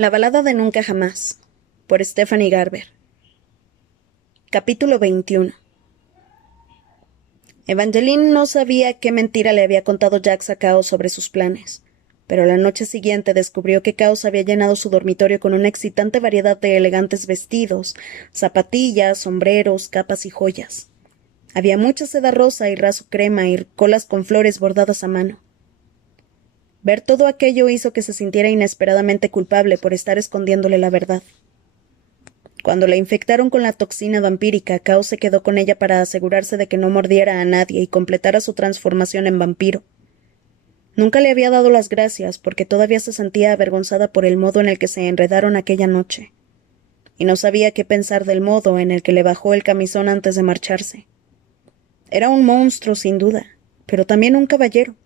La balada de Nunca Jamás, por Stephanie Garber. Capítulo 21. Evangeline no sabía qué mentira le había contado Jax a Chaos sobre sus planes, pero la noche siguiente descubrió que Chaos había llenado su dormitorio con una excitante variedad de elegantes vestidos, zapatillas, sombreros, capas y joyas. Había mucha seda rosa y raso crema y colas con flores bordadas a mano. Ver todo aquello hizo que se sintiera inesperadamente culpable por estar escondiéndole la verdad. Cuando la infectaron con la toxina vampírica, Chaos se quedó con ella para asegurarse de que no mordiera a nadie y completara su transformación en vampiro. Nunca le había dado las gracias porque todavía se sentía avergonzada por el modo en el que se enredaron aquella noche, y no sabía qué pensar del modo en el que le bajó el camisón antes de marcharse. Era un monstruo, sin duda, pero también un caballero.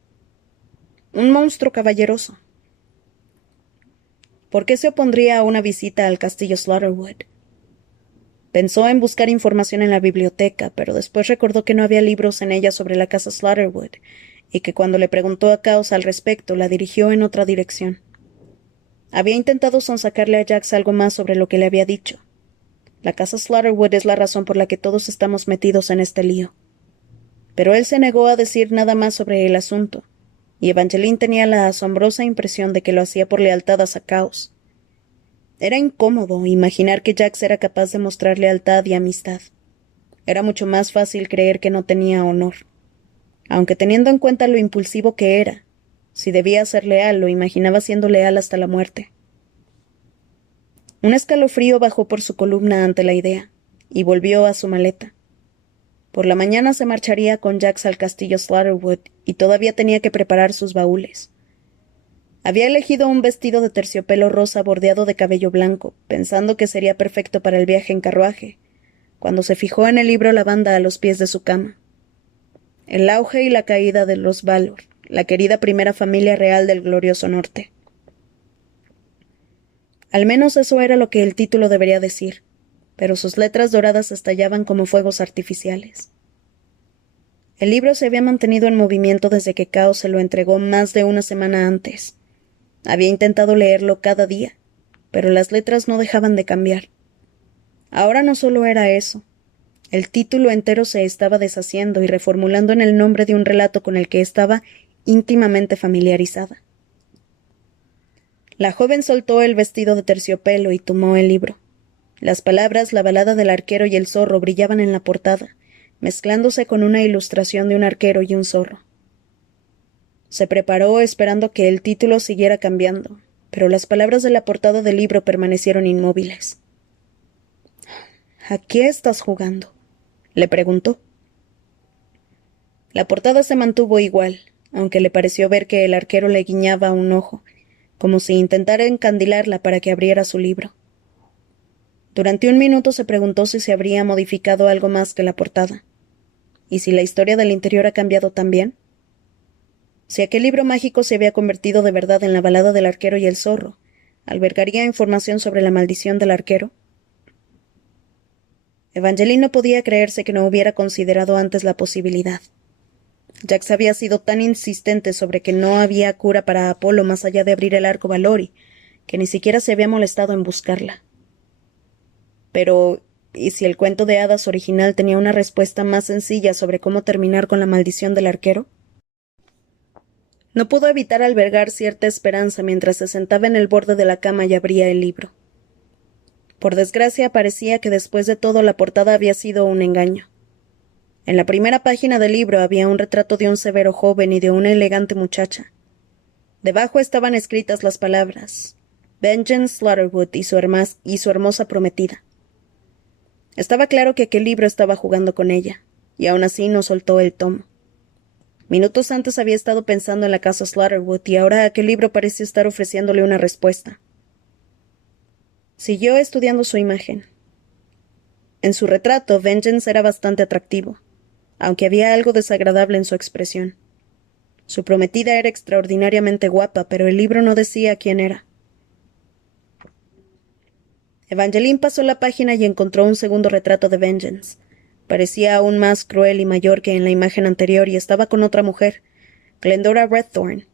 Un monstruo caballeroso. ¿Por qué se opondría a una visita al castillo Slaughterwood? Pensó en buscar información en la biblioteca, pero después recordó que no había libros en ella sobre la casa Slaughterwood, y que cuando le preguntó a Chaos al respecto, la dirigió en otra dirección. Había intentado sonsacarle a Jax algo más sobre lo que le había dicho. La casa Slaughterwood es la razón por la que todos estamos metidos en este lío. Pero él se negó a decir nada más sobre el asunto, y Evangeline tenía la asombrosa impresión de que lo hacía por lealtad a Chaos. Era incómodo imaginar que Jax era capaz de mostrar lealtad y amistad. Era mucho más fácil creer que no tenía honor. Aunque teniendo en cuenta lo impulsivo que era, si debía ser leal, lo imaginaba siendo leal hasta la muerte. Un escalofrío bajó por su columna ante la idea, y volvió a su maleta. Por la mañana se marcharía con Jax al castillo Slaughterwood, y todavía tenía que preparar sus baúles. Había elegido un vestido de terciopelo rosa bordeado de cabello blanco, pensando que sería perfecto para el viaje en carruaje, cuando se fijó en el libro Lavanda a los pies de su cama. El auge y la caída de los Valor, la querida primera familia real del glorioso norte. Al menos eso era lo que el título debería decir, pero sus letras doradas estallaban como fuegos artificiales. El libro se había mantenido en movimiento desde que Chaos se lo entregó más de una semana antes. Había intentado leerlo cada día, pero las letras no dejaban de cambiar. Ahora no solo era eso. El título entero se estaba deshaciendo y reformulando en el nombre de un relato con el que estaba íntimamente familiarizada. La joven soltó el vestido de terciopelo y tomó el libro. Las palabras La balada del arquero y el zorro brillaban en la portada, mezclándose con una ilustración de un arquero y un zorro. Se preparó esperando que el título siguiera cambiando, pero las palabras de la portada del libro permanecieron inmóviles. ¿A qué estás jugando?, le preguntó. La portada se mantuvo igual, aunque le pareció ver que el arquero le guiñaba un ojo, como si intentara encandilarla para que abriera su libro. Durante un minuto se preguntó si se habría modificado algo más que la portada. ¿Y si la historia del interior ha cambiado también? Si aquel libro mágico se había convertido de verdad en la balada del arquero y el zorro, ¿albergaría información sobre la maldición del arquero? Evangeline no podía creerse que no hubiera considerado antes la posibilidad. Jax había sido tan insistente sobre que no había cura para Apolo más allá de abrir el arco Valori, que ni siquiera se había molestado en buscarla. Pero, ¿y si el cuento de hadas original tenía una respuesta más sencilla sobre cómo terminar con la maldición del arquero? No pudo evitar albergar cierta esperanza mientras se sentaba en el borde de la cama y abría el libro. Por desgracia, parecía que después de todo la portada había sido un engaño. En la primera página del libro había un retrato de un severo joven y de una elegante muchacha. Debajo estaban escritas las palabras Vengeance Slaughterwood y su hermosa prometida. Estaba claro que aquel libro estaba jugando con ella, y aún así no soltó el tomo. Minutos antes había estado pensando en la casa Slaughterwood y ahora aquel libro parecía estar ofreciéndole una respuesta. Siguió estudiando su imagen. En su retrato, Vengeance era bastante atractivo, aunque había algo desagradable en su expresión. Su prometida era extraordinariamente guapa, pero el libro no decía quién era. Evangeline pasó la página y encontró un segundo retrato de Vengeance. Parecía aún más cruel y mayor que en la imagen anterior y estaba con otra mujer, Glendora Redthorn.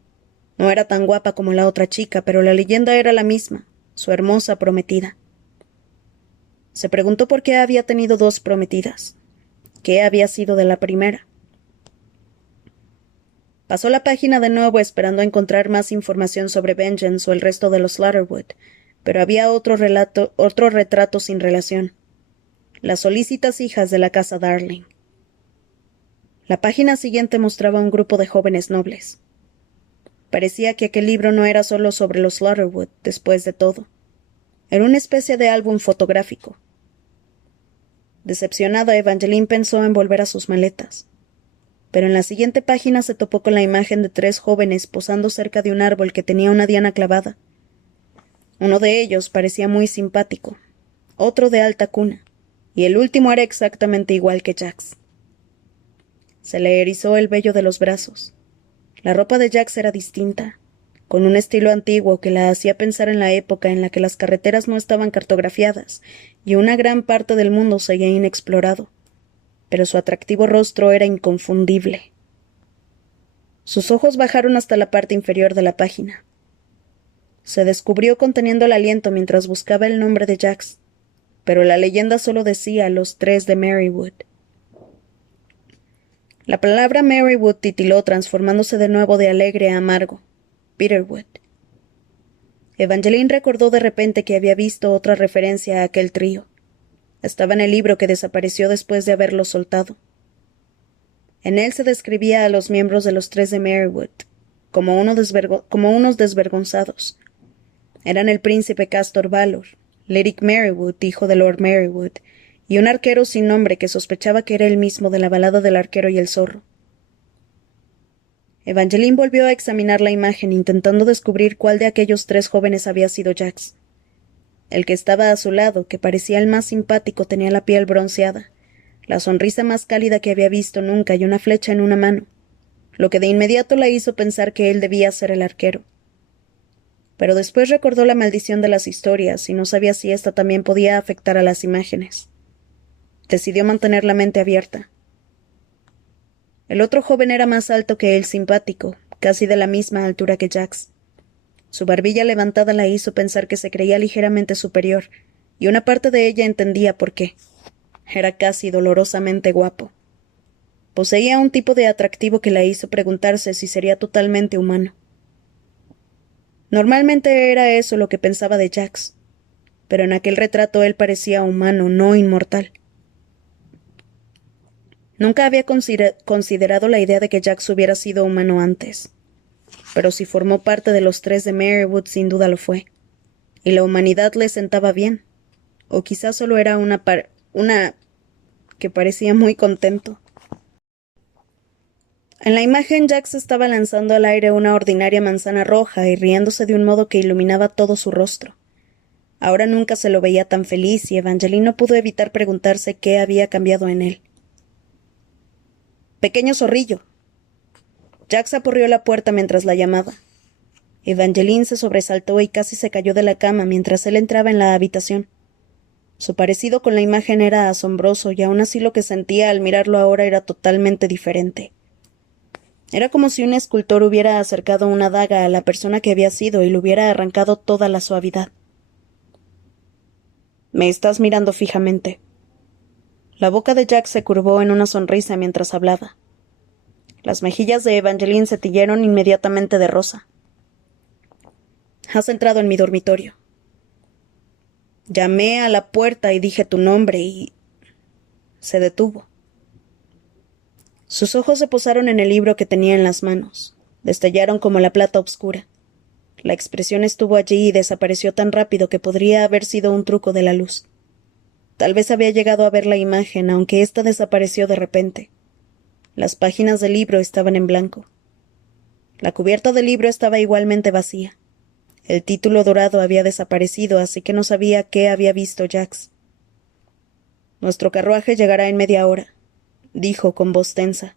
No era tan guapa como la otra chica, pero la leyenda era la misma. su hermosa prometida. Se preguntó por qué había tenido dos prometidas. ¿Qué había sido de la primera? Pasó la página de nuevo esperando encontrar más información sobre Vengeance o el resto de los Slaughterwood, pero había otro retrato sin relación. Las solícitas hijas de la casa Darling. La página siguiente mostraba un grupo de jóvenes nobles. Parecía que aquel libro no era solo sobre los Slaughterwood, después de todo. Era una especie de álbum fotográfico. Decepcionada, Evangeline pensó en volver a sus maletas. Pero en la siguiente página se topó con la imagen de 3 jóvenes posando cerca de un árbol que tenía una diana clavada. Uno de ellos parecía muy simpático, otro de alta cuna, y el último era exactamente igual que Jax. Se le erizó el vello de los brazos. La ropa de Jax era distinta, con un estilo antiguo que la hacía pensar en la época en la que las carreteras no estaban cartografiadas y una gran parte del mundo seguía inexplorado. Pero su atractivo rostro era inconfundible. Sus ojos bajaron hasta la parte inferior de la página. Se descubrió conteniendo el aliento mientras buscaba el nombre de Jax, pero la leyenda solo decía los 3 de Marywood. La palabra Marywood titiló, transformándose de nuevo de alegre a amargo. Bitterwood. Evangeline recordó de repente que había visto otra referencia a aquel trío. Estaba en el libro que desapareció después de haberlo soltado. En él se describía a los miembros de los 3 de Marywood como unos desvergonzados. Eran el príncipe Castor Valor, Lyric Marywood, hijo de Lord Marywood, y un arquero sin nombre que sospechaba que era el mismo de la balada del arquero y el zorro. Evangeline volvió a examinar la imagen, intentando descubrir cuál de aquellos 3 jóvenes había sido Jax. El que estaba a su lado, que parecía el más simpático, tenía la piel bronceada, la sonrisa más cálida que había visto nunca y una flecha en una mano, lo que de inmediato la hizo pensar que él debía ser el arquero. Pero después recordó la maldición de las historias y no sabía si ésta también podía afectar a las imágenes. Decidió mantener la mente abierta. El otro joven era más alto que el simpático, casi de la misma altura que Jax. Su barbilla levantada la hizo pensar que se creía ligeramente superior, y una parte de ella entendía por qué. Era casi dolorosamente guapo. Poseía un tipo de atractivo que la hizo preguntarse si sería totalmente humano. Normalmente era eso lo que pensaba de Jax, pero en aquel retrato él parecía humano, no inmortal. Nunca había considerado la idea de que Jax hubiera sido humano antes, pero si formó parte de los 3 de Marywood, sin duda lo fue. Y la humanidad le sentaba bien. O quizás solo era una que parecía muy contento. En la imagen, Jax estaba lanzando al aire una ordinaria manzana roja y riéndose de un modo que iluminaba todo su rostro. Ahora nunca se lo veía tan feliz y Evangeline no pudo evitar preguntarse qué había cambiado en él. «Pequeño zorrillo». Jax aporreó la puerta mientras la llamaba. Evangeline se sobresaltó y casi se cayó de la cama mientras él entraba en la habitación. Su parecido con la imagen era asombroso y aún así lo que sentía al mirarlo ahora era totalmente diferente. Era como si un escultor hubiera acercado una daga a la persona que había sido y le hubiera arrancado toda la suavidad. «Me estás mirando fijamente». La boca de Jack se curvó en una sonrisa mientras hablaba. Las mejillas de Evangeline se tiñeron inmediatamente de rosa. «Has entrado en mi dormitorio». Llamé a la puerta y dije tu nombre y... Se detuvo. Sus ojos se posaron en el libro que tenía en las manos. Destellaron como la plata oscura. La expresión estuvo allí y desapareció tan rápido que podría haber sido un truco de la luz. Tal vez había llegado a ver la imagen, aunque ésta desapareció de repente. Las páginas del libro estaban en blanco. La cubierta del libro estaba igualmente vacía. El título dorado había desaparecido, así que no sabía qué había visto Jax. «Nuestro carruaje llegará en media hora», dijo con voz tensa.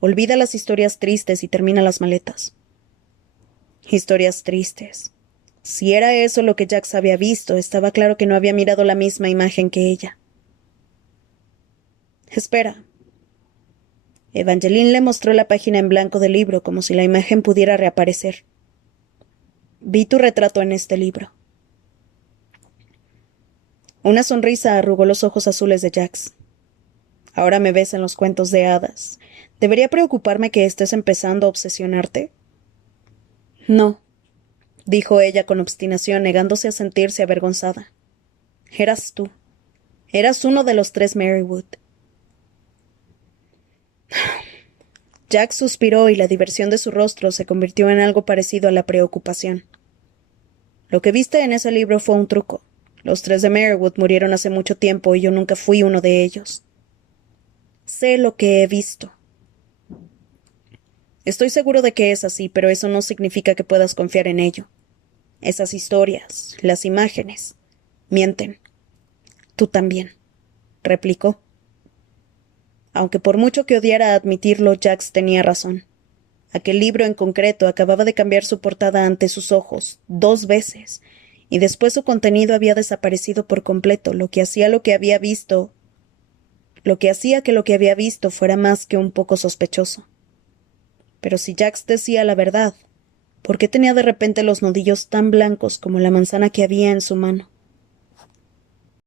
«Olvida las historias tristes y termina las maletas». Historias tristes. Si era eso lo que Jax había visto, estaba claro que no había mirado la misma imagen que ella. «Espera». Evangeline le mostró la página en blanco del libro como si la imagen pudiera reaparecer. «Vi tu retrato en este libro». Una sonrisa arrugó los ojos azules de Jax. Ahora me ves en los cuentos de hadas. ¿Debería preocuparme que estés empezando a obsesionarte? No, dijo ella con obstinación, negándose a sentirse avergonzada. Eras tú. Eras uno de los 3 Merrywood. Jack suspiró y la diversión de su rostro se convirtió en algo parecido a la preocupación. Lo que viste en ese libro fue un truco. Los 3 de Merrywood murieron hace mucho tiempo y yo nunca fui uno de ellos. Sé lo que he visto. Estoy seguro de que es así, pero eso no significa que puedas confiar en ello. Esas historias, las imágenes, mienten. Tú también, replicó. Aunque por mucho que odiara admitirlo, Jax tenía razón. Aquel libro en concreto acababa de cambiar su portada ante sus ojos 2 veces, y después su contenido había desaparecido por completo, lo que hacía que lo que había visto fuera más que un poco sospechoso. Pero si Jax decía la verdad, ¿por qué tenía de repente los nudillos tan blancos como la manzana que había en su mano?